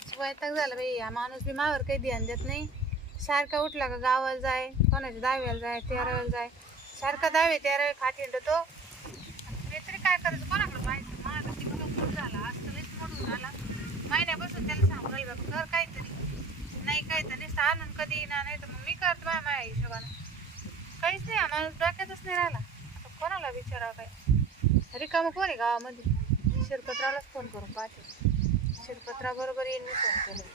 लयच वैताग झाला बाई. हा माणूस बी मावर काही ध्यान देत नाही. सारखा उठला का गावाला जाय कोणाच्या दहाव्याला जाय तेराव्याला जाय. सारखा दहावे तेरावे खात हिंडतो. मी तरी काय करायचं? कोणाकडे माहिती माझा तिकडं मूड झाला असतं तर मोडून झाला आला. महिन्यापासून त्याला सांगू राहिलं बाबा कर काहीतरी. नाही काही तर नुसतं आणून कधी येणार नाही तर मग मी करतो माझ्या माझ्या हिशोबानं. काहीच नाही हा माणूस डोक्यातच नाही राहिला. आता कोणाला विचारावं काय रिकामं कोण आहे गावामध्ये. शिरपत्रालाच फोन करून पाहते. शिरपत्रा बरोबर येईन मी फोन केलं.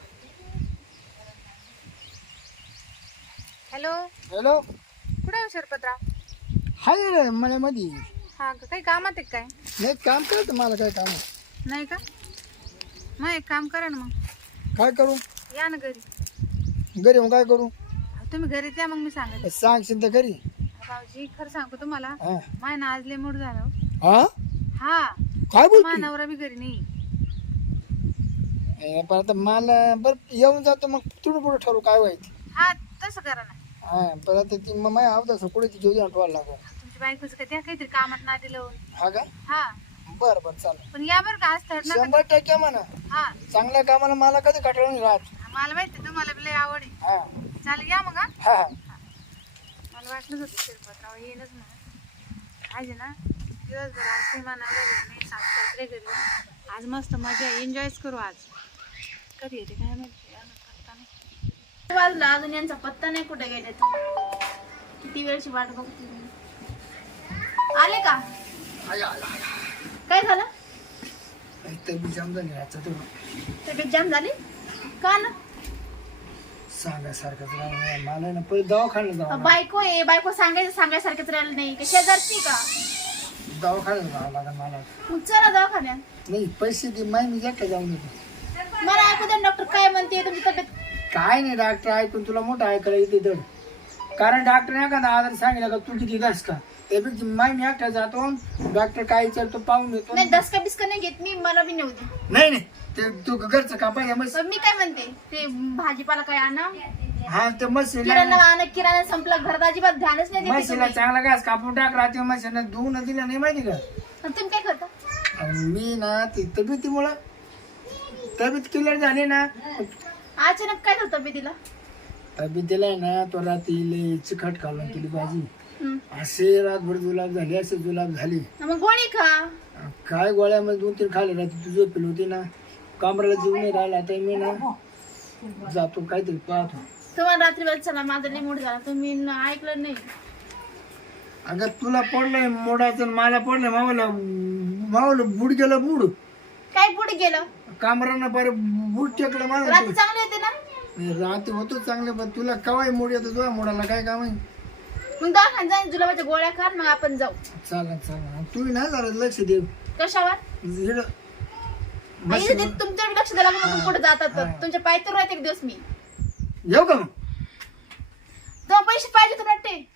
हॅलो? हॅलो? कुठे आहे शिरपत्रा हाय रे मला मध्ये हा का? काही कामात आहे काय? नाही काम करत मला काय काम आहे. नाही का? मग एक काम करा ना मग. काय करू? या ना घरी. घरी येऊन काय करू? तुम्ही घरी या मग मी सांगेल सांगशील तर घरी. भाऊजी खरं सांगतो तुम्हाला. हा. माय ना आज लय मूड झाला हो. हा? हा. काय बोलते? नवरा बी घरी नाही. ए, पण आता मला बरं येऊन जातो मग तुझं पुढे ठरवू काय व्हायचं? हा तसं करा ना. हा पण आता ती मग माझ्या आवडत पुढे ती जोडी आठवायला लागो तुमची बायकोचं काय त्या काहीतरी कामात ना दिलं हा का? हा. बरं बरं चालेल. पण या बरं का आज थर्ड शंभर टक्के म्हणा. हा. चांगल्या कामाला मला कधी कटाळून राहत? मला माहिती तुम्हाला बी लय आवड आहे. हा. चालेल या मग हा. हा हा. मला वाटलंच होतं शिरपतराव येईनच म्हणा आज आहे ना दिवसभर आज सासरे घरी. आज मस्त मजा एन्जॉयच करू आज. कधी येते काय माहिती. पत्ता नाही. वाजला अजून यांचा पत्ता नाही कुठे गेले किती वेळची वाट बघते मी. आले का? काय झालं? बी जाम झाली रातचं तो तब्येत जाम झाली? का ना? सांगायसारखंच नाही. मला ना पहिले दवाखान्यात जावं लागलं. बायको आहे बायको सांगायचं सांगायसारखंच राहिलं नाही. का शेजारची का? दवाखान्यात जावं लागेल मला. मग चला दवाखान्यात. नाही पैसे दे माय मी जाऊन येतो. मला ऐकू डॉक्टर काय म्हणते तुमची तब्येत? काय नाही डॉक्टर ऐकून तुला मोठं ऐकायला येते दड कारण डॉक्टर एखादा आधार सांगितलं का तू किती दास का त्यापेक्षा माय मी एकटा जातो डॉक्टर काय विचारतो पाहून येतो नाही दसका बिस्का नाही घेत मी मला बी दे नाही नाही ते तू घरचं का पाहिजे मस्त. मी काय म्हणते ते भाजीपाला काय आणा. हा ते मशीला किराणा आणा किराणा संपला घरात अजिबात ध्यानच नाही देते मशीला तुम्ही. चांगला घास कापून टाक राहते मशीला धुवून दिला नाही माहिती का? आणि तुम्ही काय करता? आणि मी ना ती तब्येतीमुळं तब्येत क्लिअर झाली ना? अचानक काय झालं तब्येतीला? तब्येतीला आहे ना तो रात्री लय चिकट खाल्ला केली भाजी. हम्म. असे रातभर जुलाब झाले असे जुलाब झाले. मग गोळी खा. काय गोळ्यामध्ये दोन तीन खाल्ले रात्री. तू झोपेल होती ना. कमराला जीव नाही राहिला तर मी ना जातो काहीतरी पाहतो. तुम्हाला रात्री वेळ चला माझा लई मूड झाला. तुम्ही न- ऐकलं नाही. अगं तुला पडलंय मोडाचं आणि मला पडलंय मावाला मावाला बुड गेलं बुड. काय पुढे गेलं? कामरानं बरं बुड टेकलं रात्री चांगले होते ना? रात्री होतो चांगलं पण तुला कवाय मोड येतो तुझ्या मोडाला काय काम आहे मग दवाखान्यात जाईन जुलाबाच्या गोळ्या खा मग आपण जाऊ. तुम्ही ना जरा लक्ष दे कशावर? इकडं आई, ते तुमच्यावर लक्ष द्यायला लागलं मग कुठे जातात? तर. तुमच्या पाय तर राहते एक दिवस मी. येऊ का मग? तेव्हा पैसे वाटते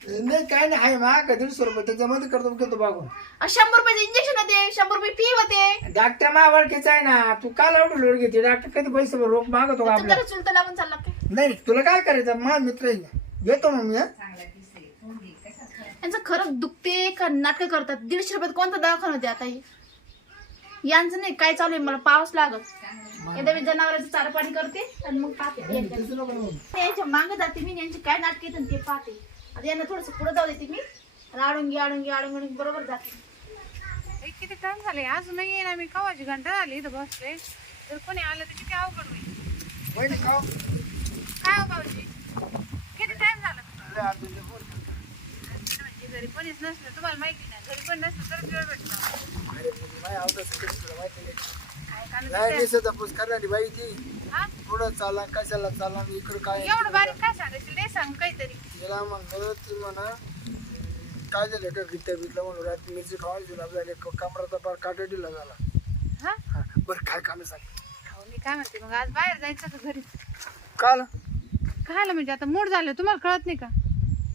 नाही काय नाही आहे महाग दीडशे रुपये त्याच्यामध्ये करतो घेतो बागून अ, शंभर रुपयाचे इंजेक्शन होते शंभर रुपये फी होते. डॉक्टर मा ओळखीचा आहे ना तू काल एवढं लोड घेते डॉक्टर कधी पैसे भर- रोख मागतो का आपला तुमच्याकडे चुलता लागून चालला काय नाही तुला काय करायचं? माझा मित्र आहे. येतो मग मी हं? यांचं खरंच दुखते का नाटकं करतात? दीडशे रुपयात कोणता दवाखाना होते आता हे? यांचं नाही काय चालू आहे? मला पावस लागत एकदा मी जनावरांचं चारा पाणी करते आणि मग पाहते. यांच्या मागे जाते मी यांची काय नाटक येतात ते पाहते. आता यांना थोडस पुढे जाऊ देते मी. आणि आडून घे आडून घे आडून घे बरोबर जाते ए, किती टाइम झाले? अजूनही येईना मी. कवाची घंटा झाली इथं बसले. जर कोणी आलं तर किती अवघड होईल. वहिनी खाऊ. काय हो भाऊजी किती टाइम झाला? लय म्हणजे बोल. म्हणजे घरी कोणीच नसलं तुम्हाला माहिती नाही. घरी पण नसलं तर वेळ भेटतो. अरे म्हणजे माझ्या आवडीचं काही तुला माहिती नाही. काय का नाही निसर्ग पूस करणारी बाई ती. हा? पुढं चाला कशाला चाला इकडं काय? एवढं बारीक काय सांगायचं ते सांग काहीतरी. तिला म्हणलं ती म्हणा. काय झालं का गीता बितला म्हणून रात्री मिरची खावायला जुलाब झाले क- कमराचा पार काटा दिला झाला. हा? हा, बरं काय काम आहे सांग मी काय म्हणते मग आज बाहेर जायचं का घरी? काल खायला म्हणजे आता मूड झालं तुम्हाला कळत नाही का?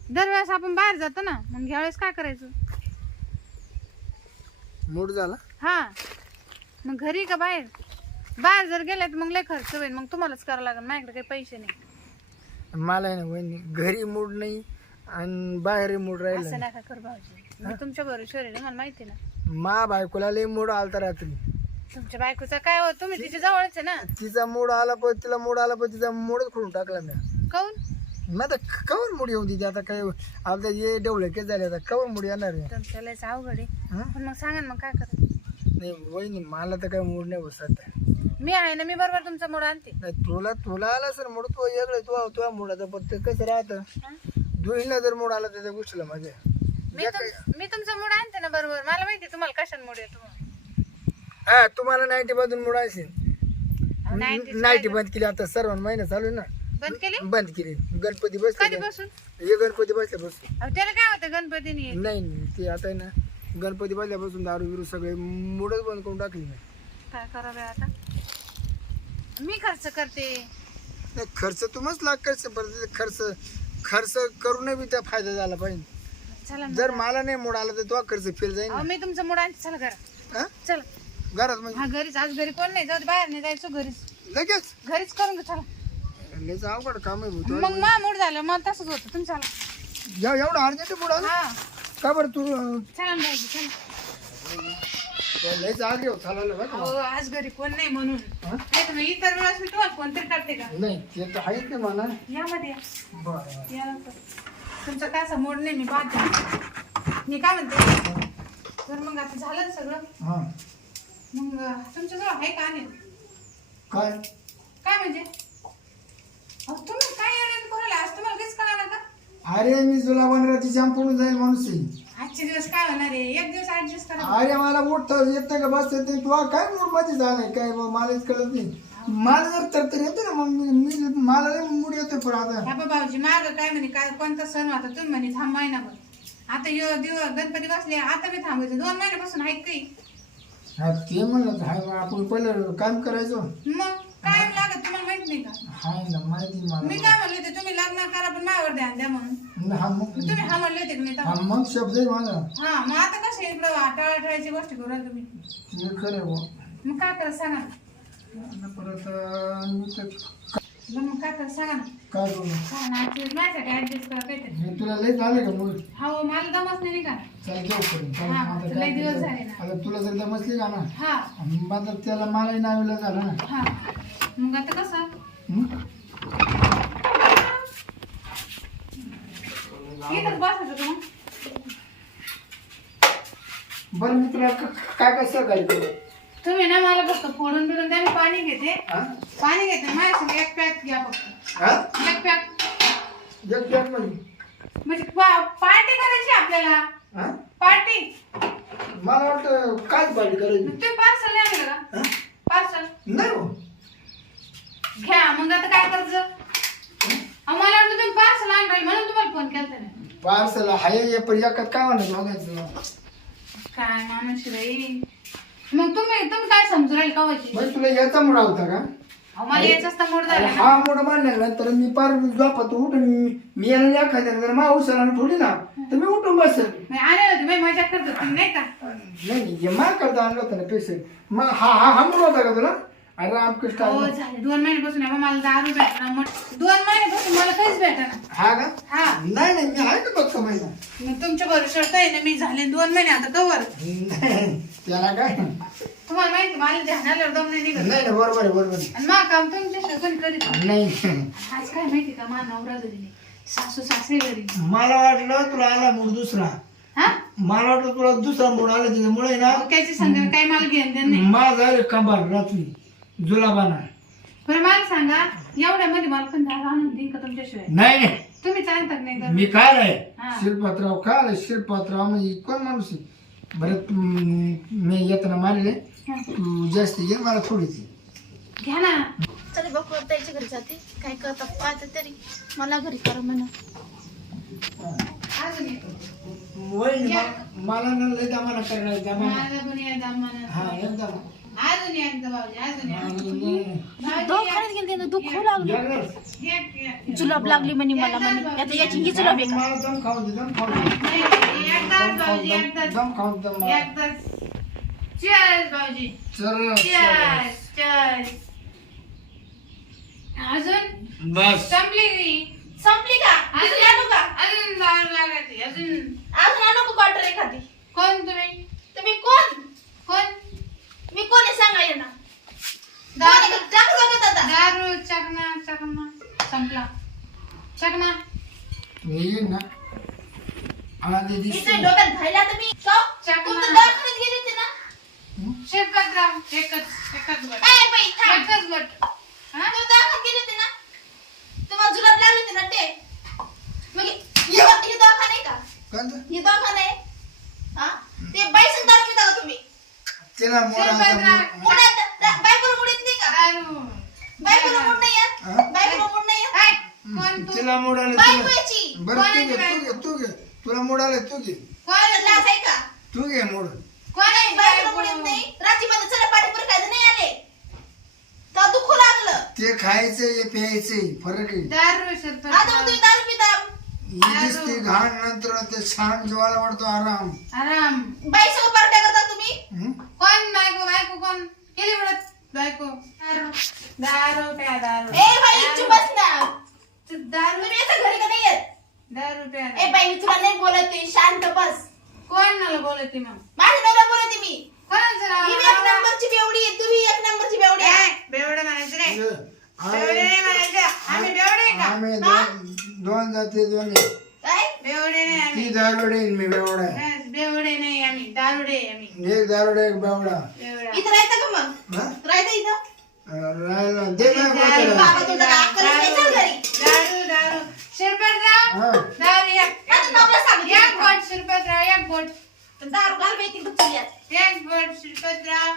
दरवेळेस आपण बाहेर जातो ना मग यावेळेस काय करायचं? मूड झाला? हा. मग घरी का बाहेर? बाहेर जर गेले तर मग लय खर्च होईल. मग तुम्हालाच करावं लागेल. माझ्याकडे काही पैसे नाही. मला आहे ना वहिनी घरी मूड नाही आणि बाहेर मूड असं राहिलं नका कर भाऊजी. मी तुमच्या बरोबर आहे मला माहिती ना. मा बायकोला लई मूड आलता रात्री. तुमच्या बायकोचा काय हो? तुम्ही तिच्या जवळच आहे ना. तिचा मूड आला पण तिला मूड आला पण तिचा मूडच खोडून टाकला मी काऊन? मग आता कवर मूड येऊन तिथे आता काय ये डवळे केस झाले आता कवर मूड येणार आहे? तुमच्या लयच अवघड आहे. हं? पण मग सांगा ना मग काय करत नाही वहिनी मला तर काय मूड नाही बसत. मी आहे ना मी बरोबर तुमचा मूड आणते. नाही तुला तुला आला सर मूड तो वेगळं तू तुझ्या मूडाचा पण ते कसं राहतं? दोन्हीला जर मूड आला त्याच्या गोष्टीला माझ्या मी तुम- मी तुमचा मूड आणते ना बरोबर. मला माहिती तुम्हाला कशाने मूड येतो हा तुम्हाला नाईन्टी मधून मूड असेल. अहो, 90s नाईन्टी बंद केली आता सर्व महिना चालू आहे ना. बंद केली? बंद केली. गणपती बसले कधीपासून हे गणपती बसले बसून. अहो त्याला काय होतं गणपतीने? नाही नाही, ते आता आहे ना गणपती बसल्यापासून दारू बिरू सगळे मूडच बंद करून टाकली नाही काय करावे आता? मी खर्च करते. नाही, खर्च तुम्हाला लाग खर्च पण ते खर्च खर्च करूनही बी त्या फायदा झाला पाहिजे. चला मग. जर मला नाही मूड आला तर तो खर्च फेल जाईल अहो ना मी तुमचा मूड आणते चला घरात. हा? चला. घरात म्हणजे? हा घरीच. आज घरी कोण नाही? जाऊ दे, बाहेर नाही जायचो घरीच. लगेच? घरीच करून घेऊ चला. लयच अवघड काम आहे भाऊ मग मा मूड झालं मग तसंच होतं. तुम्ही चला. एव- एवढं अर्जंट मूड आला? हा. का बरं तू अं, चला ना चला. लयच आगे हो चालायला? अहो आज घरी कोण नाही म्हणून. हा? नाही तर इतर वेळेस मी तुम्हाला फोन तरी करते का? नाही ते तर आहेच नाही म्हणा. या मध्ये. या. बरं. या लवकर. तुमचा काय असा मूड नाही मी बाद मी काय म्हणते? तर मग आता झालं सगळं. हां. मग तुमच्याजवळ आहे का नाही काय? काय म्हणजे? अहो, तुम्ही काय येणं करायला आज तुम्हाला काहीच कळणार का? अरे मी तुला वनराची पडून जाईल माणूस आहे. आजचे दिवस काय होणार आहे? एक दिवस ऍडजस्ट करा. अरे मला उठता येत नाही का बस येत नाही? तुला काय मूडमध्ये झालाय काय बा, मलाच कळत नाही. मला जर तर तर येते ना मग मी मी- मला नाही मूड येतो पण आता. ह्या बा भाऊजी माग काय म्हणे? काय कोणता सण होता? तुम्ही म्हणे थांब महिनाभर आता यो दिव गणपती बसले आता मी थांबायचं दोन महिन्यापासून आहेत काही? हा ते म्हणलं हाय आपण पहिलं काम करायचो. मग? टाइम लागत तुम्हाला माहीत नाही का? हाय ना माहिती मी मला. काय म्हणले होते तुम्ही लग्न करा पण माझ्यावर ध्यान द्या म्हणून. हा मग तुम्ही हा म्हणले होते की नाही हा तेव्हा? मग शब्द आहे माझा. हा मग आता कसे इकडं टाळाटाळीची गोष्टी करू राहिले तुम्ही. हे खरं आहे बुवा. मग काय करत सांगा आता परत अं, मी तर मग मग काय सांगा ना. काय करू? काय ना आज माझ्यासाठी ऍडजस्ट करा काहीतरी. हे तुला लय झालं का हा मला दमच नाही का? चल घेऊ करून चल, हा, आता लय काय दिवस करायचं? झाले ना. आता तुला जर दमसली का ना हा. आता त्याला मलाही नावीला झालं ना. हा. मग आता कसं? हं? इथंच बसायचं का मग? बरं मी तुला क- काय काय सहकार्य करू तुम्ही ना मला फक्त फोडून बिडून द्या मी पाणी घेते. हा? पाणी घेते माझ्या संग एक पॅक घ्या फक्त. हा? एक पॅक. पॅकमध्ये म्हणजे पार्टी करायची आपल्याला. हा? पार्टी. मला वाटतं काय पार्टी करायची. तुम्ही पार्सल नाही आणलं का हा? पार्सल. नाही हो. घ्या मग आता काय करायचं? अहो, मला वाटलं तुम्ही पार्सल आणलं म्हणून तुम्हाला फोन केला मी. पार्सल हाय हे पण एकात काय म्हणत बघायचं काय माणूस रे मग तुम्ही तुम्ही काय समजू राहील कवाची मग तुला याचा मुडा होता का? अहो मला याचाच तर मूड अरे झाला हा मानल्यानंतर मी पार झोपातो उठून मी- मी याला एखाद्या जर मा थोडी ना तर मी उठून बसेल. मी आले होते मी मजा करत होते नाही का? नाही नाही हे मा करता आणलं होतं ना पेशंट. मग हा हा हा मुलं होता का तुला? अरे रामकृष्ण. हो. झाले. दोन महिन्यापासून आहे बा, मला दारू भेटणार मग दोन महिन्यापासून मला काहीच भेटणार हा का? हा. नाही नाही मी आहे ना बघतो महिना. मग तुमच्या आहे ना मी झाले दोन महिने आता कवर. नाही, त्याला काय? तुम्हाला माहिती मला ध्यानाला दम नाही निघत. नाही बरोबर आहे बरोबर आहे. आणि काम करीत नाही. आज काय माहिती का मा नवरा घरी नाही सासू सासरे घरी नाही. मला वाटलं तुला आला मूड दुसरा. हा? मला वाटलं तुला दुसरा मूड आला त्याच्यामुळे ना मग त्याची संग काही मला घेऊन देणं नाही माझा रे कंबार रात्री. जुलाबाना बरं मला सांगा एवढ्या मध्ये मला पण दारू आणून देईन का तुमच्याशिवाय? नाही नाही. तुम्ही चालतात नाही का मी काय आहे? हा. शिरपात्राव काय शिरपात्राव म्हणजे कोण माणूस आहे? बरं तू- मी येताना मारले. तू जास्त घे मला थोडीशी घ्या ना. चल बघ त्याच्या घरी जाते. काय करतात पाहते तरी. मला घरी कर म्हणा. मला ना लय दमाना करणार या दमानं. हा एकदम अजून एकदा भाऊजी अजून एक. आणि- भाऊजी, दवाखान्यात गेले ना दुःख लागलं एकदाच. एक- एक- एक. जुलाब लागली म्हणे मला म्हणे आता याची ही जुलाब आहे का मला दम खाऊ दे दम खाऊ दे नाही, नाही, एकदाच दम खाऊ भाऊजी दम एकदाच दम खाऊ दम एकदाच Cheers, भाऊजी चल Cheers, cheers. अजून बस संपली की? संपली का अजून आणू का अजून दारू लागायची अजून अजून आणू का क्वार्टर एखादी कोण तुम्ही तुम्ही कोण कोण मी कोण आहे सांगा हे येईन ना आधी इथे दिसते डोक्यात घायला तुम्ही का? चकमा. तुमचं दवाखान्यात गेले होते ना शिरपतराव एकच एकच बट ए बाई, थांब. एकच बट हा? तुम्ही दवाखान्यात गेले होते ना? तुम्हाला जुलाब लागले होते ना ते? मग हे- हे दवा- हे दवाखाना आहे का? कोणतं? हे दवाखाना आहे. हा? ते बाई संग दारू पिता का तुम्ही. तिला मोडा. मोड. मुडा मुड नाही का? दारू. बायकोला मुड नाही येत. हा? बायकोला मुड नाही येत. ऐ, कोण तू? तिला मोडाले बायको तुला याची बरं तू कोणाची घे तू? घे तुला मोडाले तू घे. लाज आहे का? तू घे मोड. कोण आहे बायकोला मुड बायको? येत नाही. रात्रीमध्ये चला नाही आले. तर दुखू लागलं? ते खायचं हे प्यायचं फरक आहे. दारू आता मग शिरपतराव तुम्ही दारू पिता. ही दिसते घाण नंतर ते सांग ज्वाला वाटतो आराम. आराम. बाई संग पार्ट्या करता तुम्ही? हं? कोण बायको बायको कोण? केली म्हणत बायको. दारू. दारू प्या दारू. ए बाई चुप बस ना. तू दारू तुम्ही येता घरी का नाही येत? दारू प्या ए बाई मी तुला नाही बोलत आहे, शांत बस. कोण मला बोलती मग? नवरा बोलते मी? ही एक नंबरची बेवडी आहे तुम्ही एक नंबरची बेवडी आहे. बेवडं म्हणायचं बेवडे नाही म्हणायचं. आम्ही बेवडे आहे का? आम्ही दोन दोन जाती दोन आहे. काय? बेवडे नाही ती आम्ही दारुडे मी बेवडा आहे. बस, बेवडे नाही आम्ही. दारुडे आहे आम्ही. एक दारुडे एक बेवडा. बेवडा. इथं राहता का मग? हं? राहता इथं? राहिला दे ना दारू. बाबा तुमचा अक्कलच नाही चल घरी. दारू दारू. शिरपतराव? हा. दारू एक माझं नवरा सांगते एक बोट शिरपतराव एक बोट दारू घाल बाई तिकडे चुल्यात एक बोट शिरपतराव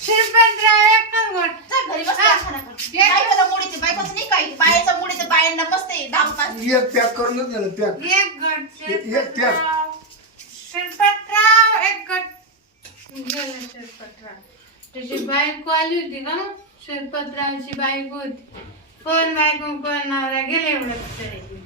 शिरपतराव एकच बोट घरी बस हा. खाना कर बायकोला मुडीते बायकोचं नाही काही बायाचा मुडीते बायांना मस्त आहे पाच एक पॅक पॅक. एक गट एक- एक प्यार. शिरपतराव शिरपतराव एक गट गेलं शिरपतराव त्याची बायको आली होती का ना? शिरपतरावची बायको होती. कोण बायको कोण नवरा गेले एवढं तरी